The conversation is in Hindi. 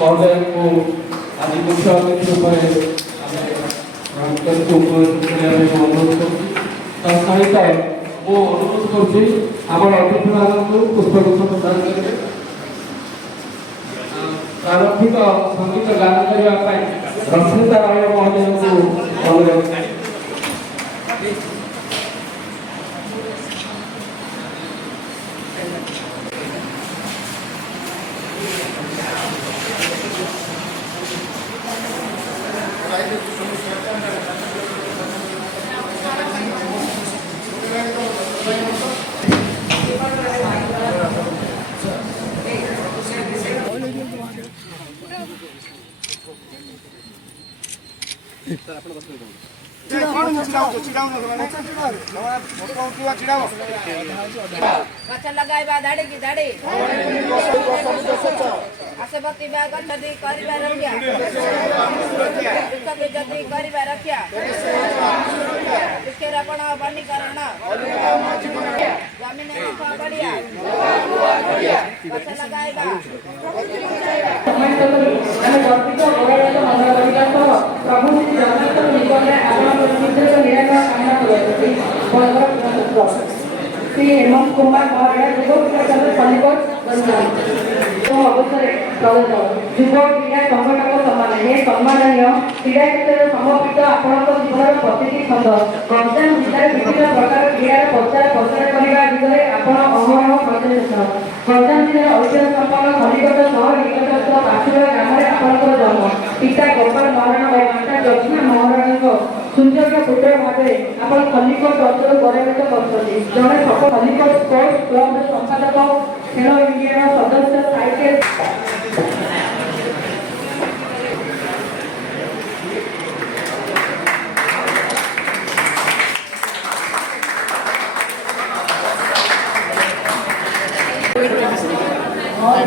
महोदय को आज मुख्य अतिथि अनुरोध सहित मु अनुरोध कर अतिथि मान पुष्पगुच्छ प्रदान करेंगे। प्रारंभिक संगीत गान करने रश्मिता राय महोदय को अनुरोध। गछ लगाइबा धाड़ी की धाड़ी आशेपति बाग जदि करिबा रक्षा कृषक जदि करिबा रक्षा वृक्षरोपण वनीकरण जमीन सफा बढ़िया गछ लगाइबा प्रभु श्री हेमंत कुमार महाराणा युव अवसर युव क्रीड़ा संगठक सम्मान हे सम्माननीय क्रीड़ा क्षेत्र समर्पित आपण जीवन प्रतिनिधि खंड गंजाम जिले विभिन्न प्रकार क्रीड़ा प्रचार प्रसार करने दिगरे आपण अहम प्रचेषण गंजाम जिले ऐतिह्य संपन्न खनिकट सहर निकटस्थ पाखुरा ग्राम आपंकर जन्म पिता गोपाल महाराणा और माता दक्षिणा महाराणा सुंदर पुत्र भाव आप खनिकट अंचल गौरवित कर जड़े सफल खनिकट स्पोर्ट्स क्लब संपादक खेल इंडिया सदस्य साइकेल और